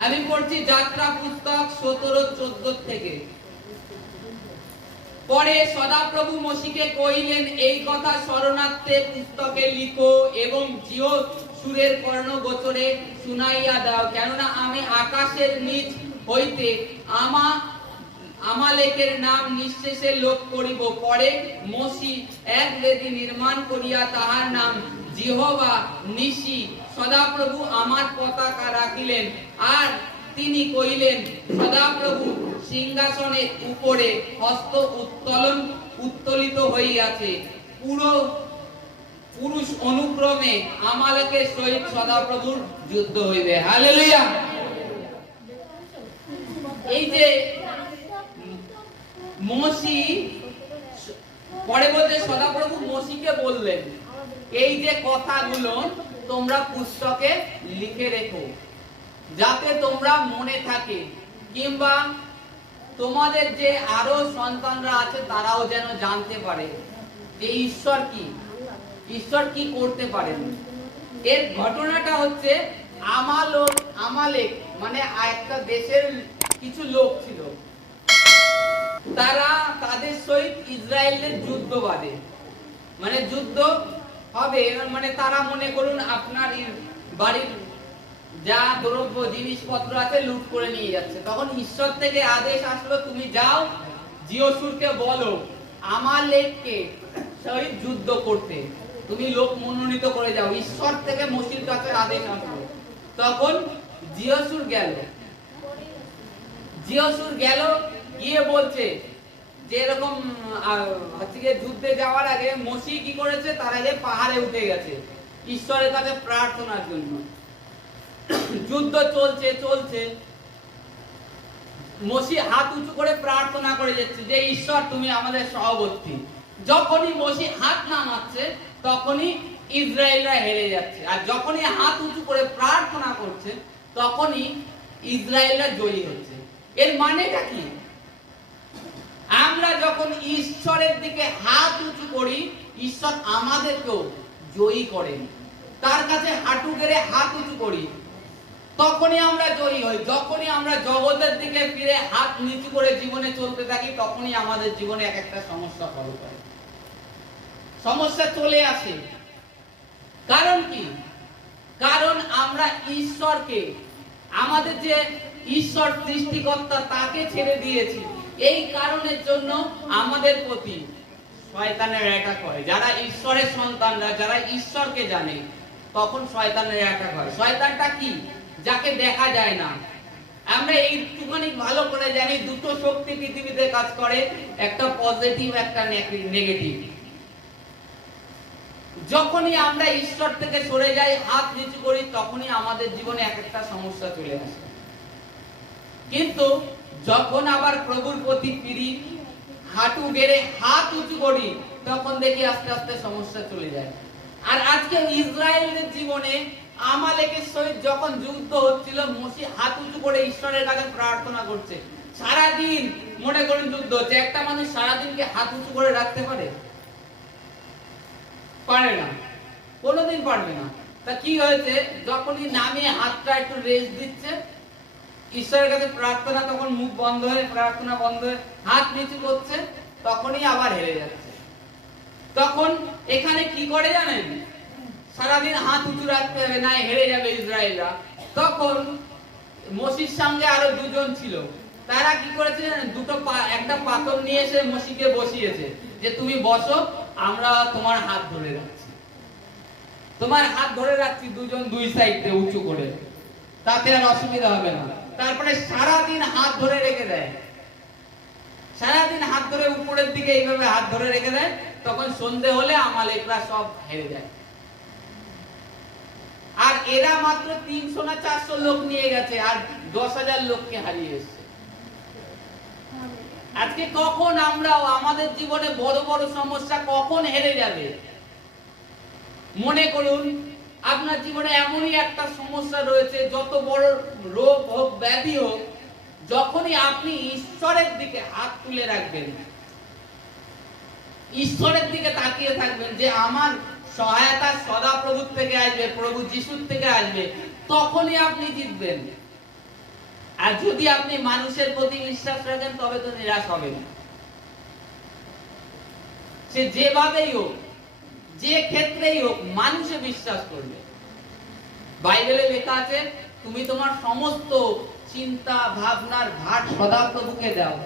আমি পড়ছি যাত্রা পুস্তক সতেরো, চোদ্দ থেকে। পরে সদাপ্রভু মসিকে কইলেন এই কথা শরণার্থে পুস্তকে লিখো এবং জিও সুরের কর্ণ গোচরে শুনাইয়া দাও। কেননা আমি আকাশের নিচ হইতে আমা, আমালেকের নাম নিঃশেষে লোক করিব। পরে মসি এক বেদি নির্মাণ করিয়া তাহার নাম জিহবা নিশি সদাপ্রভু আমার পতাকা রাখিলেন আর তিনি কইলেন সদাপ্রভু সিংহাসনের উপরে হস্ত উত্তোলন উত্তোলিত হইয়াছে। পুরো পুরুষ অনুক্রমে আমালকের সহিত সদাপ্রভুর যুদ্ধ হইবে। হালেলুয়া এই যে মসি, পরে বলতে সদাপ্রভু মসিকে বললেন, এই যে কথাগুলো তোমরা পুস্তকে লিখে রেখো, যাতে তোমরা মনে থাকে, কিংবা তোমাদের যে আরও সন্তানরা আছে তারাও যেন জানতে পারে যে ঈশ্বর কি ঈশ্বর কি করতে পারেন। এর ঘটনাটা হচ্ছে আমালোক, আমালেক মানে একটা দেশের কিছু লোক ছিল। তারা তাদের সহিত ইসরায়েলের যুদ্ধ বাঁধে মানে যুদ্ধ হবে মানে তারা মনে করুন আপনার বাড়ির যা দ্রব্য, জিনিসপত্র আছে লুট করে নিয়ে যাচ্ছে। তখন ঈশ্বর থেকে আদেশ আসলো, তুমি যাও জিওসুরকে বলো আমার লেককে সহিত যুদ্ধ করতে। তুমি লোক মনোনীত করে যাও। ঈশ্বর থেকে মসির কাছে আদেশ আসলো। তখন জিওসুর গেল। জিওসুর গেল, গিয়ে বলছে যে এরকম আহ, হচ্ছে গিয়ে যুদ্ধে যাওয়ার আগে মসি কি করেছে? তার আগে পাহাড়ে উঠে গেছে। ঈশ্বরের কাছে প্রার্থনার জন্য। যুদ্ধ চলছে চলছে। মসি হাত উঁচু করে প্রার্থনা করে যাচ্ছে যে ঈশ্বর তুমি আমাদের সহবর্তী যখনই মসি হাত নামাচ্ছে তখনই ইসরায়েলরা হেরে যাচ্ছে। আর যখনই হাত উঁচু করে প্রার্থনা করছে তখনই ইসরায়েলরা জয়ী হচ্ছে। এর মানেটা কি? আমরা যখন ঈশ্বরের দিকে হাত উঁচু করি, ঈশ্বর আমাদেরকেও জয়ী করেন। তার কাছে হাঁটু গেড়ে হাত উঁচু করি। তখনই আমরা জয়ী হই। যখনই আমরা জগতের দিকে ফিরে হাত নিচু করে জীবনে চলতে থাকি, তখনই আমাদের জীবনে এক একটা সমস্যা শুরু করে সমস্যা চলে আসে। কারণ কি? কারণ আমরা ঈশ্বরকে, আমাদের যে ঈশ্বর সৃষ্টিকর্তা, তাকে ছেড়ে দিয়েছি। এই কারণের জন্য আমাদের প্রতি শয়তানের অ্যাটাক হয় যারা ঈশ্বরের সন্তানরা, যারা ঈশ্বরকে জানে, তখন শয়তানের অ্যাটাক হয়। শয়তানটা কি? যাকে দেখা যায় না। আমরা এইটুখানি ভালো করে জানি, দুটো শক্তি পৃথিবীতে কাজ করে, একটা পজিটিভ একটা নেগেটিভ যখনই আমরা ঈশ্বর থেকে সরে যাই, হাত নিচু করি, তখনই আমাদের জীবনে এক একটা সমস্যা চলে আসে। কিন্তু যখন আবার প্রভুর প্রতি ফিরি, হাঁটু গেড়ে হাত উঁচু করি, তখন দেখি আস্তে আস্তে সমস্যা চলে যায়। আর আজকে ইসরায়েলের জীবনে আমালেকের সহিত যখন যুদ্ধ হচ্ছিল, মসি হাত উঁচু করে ঈশ্বরের কাছে প্রার্থনা করছে। সারাদিন মনে করুন যুদ্ধ হচ্ছে। একটা মানুষ সারাদিন কি হাত উঁচু করে রাখতে পারে? পারে না। কোনোদিন পারবে না। তা কি হয়েছে? যখনই নামে হাতটা একটু রেস্ট দিচ্ছে ঈশ্বরের কাছে প্রার্থনা তখন মুখ বন্ধ হয়ে প্রার্থনা বন্ধ হয়ে হাত নিচু করছে, তখনই আবার হেরে যাচ্ছে। তখন এখানে কি করে জানেন? সারাদিন হাত উঁচু রাখতে হবে, না, হেরে যাবে ইসরায়েলরা। তখন মসির সঙ্গে আরও দুজন ছিল। তারা কি করেছে? দুটো একটা পাথর নিয়ে এসে মসিকে বসিয়েছে যে, তুমি বসো, আমরা তোমার হাত ধরে রাখছি। তোমার হাত ধরে রাখছি দুজন দুই সাইডে উঁচু করে। তাতে আর অসুবিধা হবে না। তারপরে সারাদিন হাত ধরে রেখে দেয়। সারাদিন হাত ধরে উপরের দিকে এইভাবে হাত ধরে রেখে দেয়, তখন সন্ধে হলে আমালেকরা সব হেরে যায়। আর এরা মাত্র তিনশো না চারশো লোক নিয়ে গেছে, আর দশ হাজার লোককে হারিয়ে এসছে। আজকে কখন আমরাও, আমাদের জীবনে বড় বড় সমস্যা কখন হেরে যাবে? মনে করুন আপনার জীবনে এমনই একটা সমস্যা রয়েছে, যত বড় রোগ হোক, ব্যাধি হোক, যখনই আপনি ঈশ্বরের দিকে হাত তুলে রাখবেন, ঈশ্বরের দিকে তাকিয়ে থাকবেন যে আমার সহায়তা সদা প্রভুর থেকে আসবে, প্রভু যিশুর থেকে আসবে, তখনই আপনি জিতবেন। আর যদি আপনি মানুষের প্রতি বিশ্বাস রাখেন, তবে তো নিরাশ হবেন সে যেভাবেই হোক, যে ক্ষেত্রেই হোক, মানুষে বিশ্বাস করবে। বাইবেলে লেখা আছে, তুমি তোমার সমস্ত চিন্তা, ভাবনার ভার সদাপ্রভুকে দাও।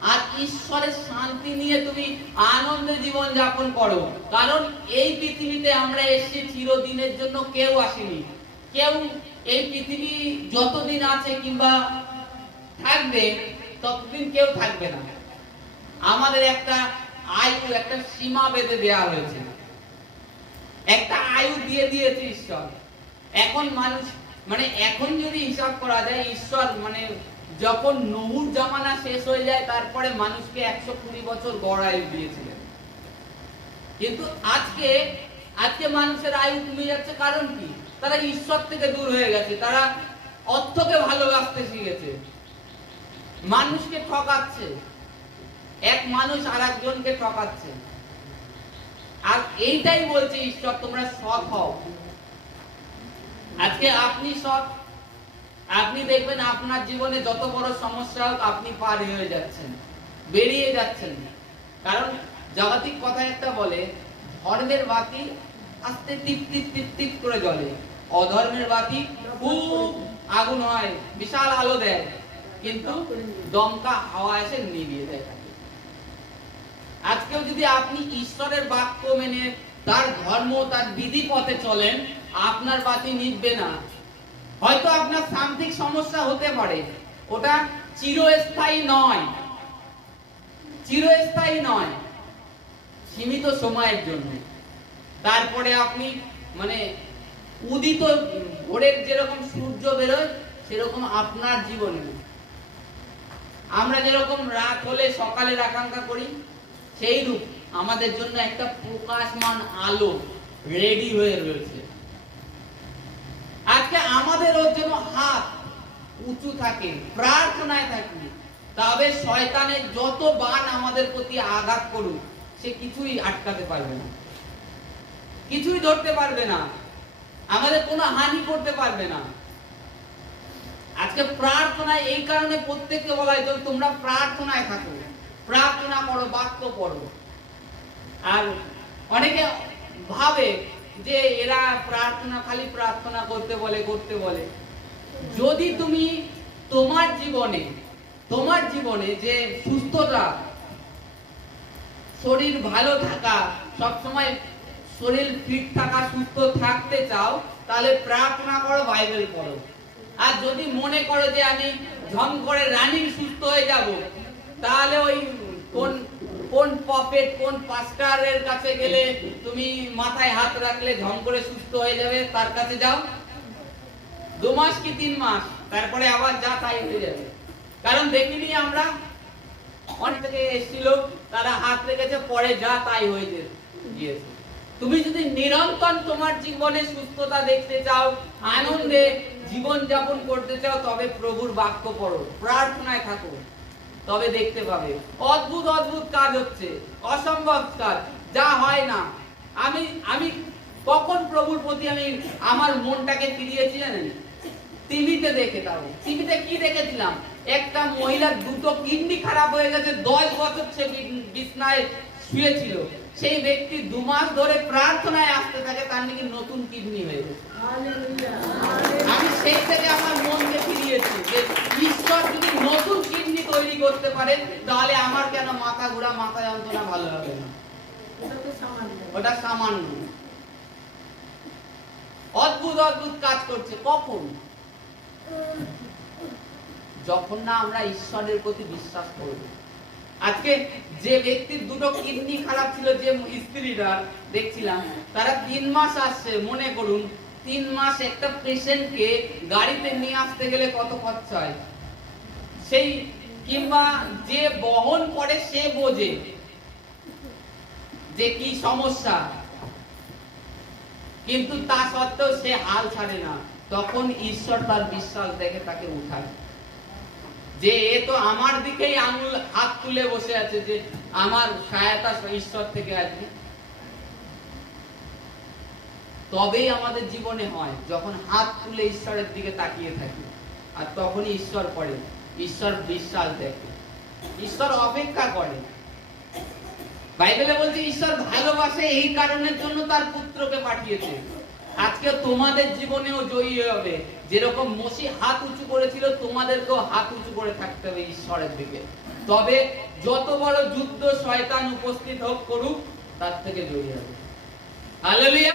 আর ঈশ্বরের শান্তি নিয়ে তুমি আনন্দে জীবন যাপন করো। কারণ এই পৃথিবীতে আমরা এসেছি চিরদিনের জন্য কেউ আসেনি। কেউ এই পৃথিবী যতদিন আছে কিংবা থাকবে, ততদিন কেউ থাকবে না। আমাদের একটা আয়ু, একটা সীমা বেঁধে দেওয়া হয়েছে। একটা আয়ু দিয়ে দিয়েছে ঈশ্বর। এখন মানুষ মানে এখন যদি হিসাব করা যায়, ঈশ্বর মানে যখন নহুর জামানা শেষ হয়ে যায়, তারপরে মানুষকে একশো কুড়ি বছর গড় আয়ু দিয়েছিলেন। কিন্তু আজকে আজকে মানুষের আয়ু কমে যাচ্ছে কারণ কি? তারা ঈশ্বর থেকে দূর হয়ে গেছে, তারা অর্থকে ভালোবাসতে শিখেছে। মানুষকে ঠকাচ্ছে, এক মানুষ আর একজনকে ঠকাচ্ছে। আর এইটাই বলছে ঈশ্বর, তোমরা সৎ হও। আজকে আপনি সৎ আপনি দেখবেন আপনার জীবনে যত বড় সমস্যা হোক, আপনি পার হয়ে যাচ্ছেন, বেরিয়ে যাচ্ছেন কারণ জাগতিক কথা একটা বলে ধর্মের বাতি আস্তে টিপ টিপ টিপ টিপ করে জ্বলে। অধর্মের বাতি খুব আগুন হয়, বিশাল আলো দেয়, কিন্তু দমকা হাওয়া এসে নিভিয়ে দেয়। আজকেও যদি আপনি ঈশ্বরের বাক্য মেনে তার ধর্ম, তার বিধি পথে চলেন আপনার বাতি নিভবে না। হয়তো আপনার সামথিক সমস্যা হতে পারে। ওটা চিরস্থায়ী নয়। চিরস্থায়ী নয়। সীমিত সময়ের জন্য। তারপরে আপনি মানে উদিত ভোরের যেরকম সূর্য বেরোয়, সেরকম আপনার জীবনে। আমরা যেরকম রাত হলে সকালের আকাঙ্ক্ষা করি সেই রূপ আমাদের জন্য একটা প্রকাশমান আলো রেডি হয়ে রয়েছে। আমাদের ওর জন্য হাত উঁচু থাকে, প্রার্থনায় থাকি। তবে শয়তানের যত বান আমাদের প্রতি আঘাত করুক, সে কিছুই আটকাতে পারবে না। কিছুই ধরতে পারবে না। আমাদের কোনো হানি করতে পারবে না। আজকে প্রার্থনায় এই কারণে প্রত্যেককে বলা হয় তোমরা প্রার্থনায় থাকো। প্রার্থনা করো, বাক্য পড়ো। আর অনেকে ভাবে যে এরা প্রার্থনা, খালি প্রার্থনা করতে বলে করতে বলে। যদি তুমি তোমার জীবনে তোমার জীবনে যে সুস্থতা, শরীর ভালো থাকা সব সময় শরীর ফিট থাকা, সুস্থ থাকতে চাও, তাহলে প্রার্থনা করো, বাইবেল পড়ো। আর যদি মনে করো যে আমি ঝম করে রানিং সুস্থ হয়ে যাব, তাহলে ওই কোন কোন পপেট কোন পাস্টারের কাছে গেলে তুমি মাথায় হাত রাখলে ঝম করে সুস্থ হয়ে যাবে? তার কাছে যাও। দু মাস কি তিন মাস? তারপরে আবার যা তাই হয়ে যাবে। কারণ দেখিনি আমরা, অনেক থেকে এসেছিল, তারা হাত রেখেছে, পরে যা তাই হয়ে গিয়েছে। তুমি যদি নিরন্তর তোমার জীবনে সুস্থতা দেখতে চাও, আনন্দে জীবন যাপন করতে চাও, তবে প্রভুর বাক্য পড়ো, প্রার্থনায় থাকো। তবে দেখতে পাবে। অদ্ভুত অদ্ভুত কাজ হচ্ছে অসম্ভব কাজ যা হয় না। আমি আমি কখন প্রভুর প্রতি আমি আমার মনটাকে ফিরিয়েছি জানেন? টিভিতে দেখে তাও। টিভিতে কি দেখেছিলাম? একটা মহিলার দুটো কিডনি খারাপ হয়ে গেছে দশ বছর সে বিছনায় শুয়েছিল। সেই ব্যক্তি দু মাস ধরে প্রার্থনায় আসতে থাকে তার নাকি নতুন কিডনি হয়ে গেছে। আমি সেই থেকে আমার মনকে ফিরিয়েছি যে ঈশ্বর যদি নতুন তৈরি করতে পারে তাহলে আমার কেন মাথা ঘোরা মাথা যন্ত্রণা ভালো হবে না? ওটা সামান্য। অদ্ভুত অদ্ভুত কাজ করছে। কখন? যখন না আমরা ঈশ্বরের প্রতি বিশ্বাস করব আজকে যে ব্যক্তির দুটো কিডনি খারাপ ছিল যে স্ত্রীরা দেখছিলাম তারা তিন মাস আসছে মনে করুন তিন মাস একটা পেশেন্টকে গাড়িতে নিয়ে আসতে গেলে কত খরচা হয়? সেই কিংবা যে বহন করে সে বোঝে যে কি সমস্যা। কিন্তু তা সত্ত্বেও সে হাল ছাড়ে না। তখন ঈশ্বর তার বিশ্বাস দেখে তাকে উঠায়। যে এ তো আমার দিকেই আঙুল, হাত তুলে বসে আছে যে আমার সহায়তা ঈশ্বর থেকে আসবে তবেই আমাদের জীবনে হয়, যখন হাত তুলে ঈশ্বরের দিকে তাকিয়ে থাকি। আর তখনই ঈশ্বর করে ঈশ্বর বিশ্বাস দেখে। ঈশ্বর অপেক্ষা করে। বাইবেলে বলছে, ঈশ্বর ভালোবাসে এই কারণের জন্য তার পুত্রকে পাঠিয়েছে। আজকে তোমাদের জীবনেও জয়ী হবে। যেরকম মসি হাত উঁচু করেছিল, তোমাদেরকেও হাত উঁচু করে থাকতে হবে ঈশ্বরের দিকে। তবে যত বড় যুদ্ধ শয়তান উপস্থিত হোক করুক, তার থেকে জয়ী হবে। হালেলুয়া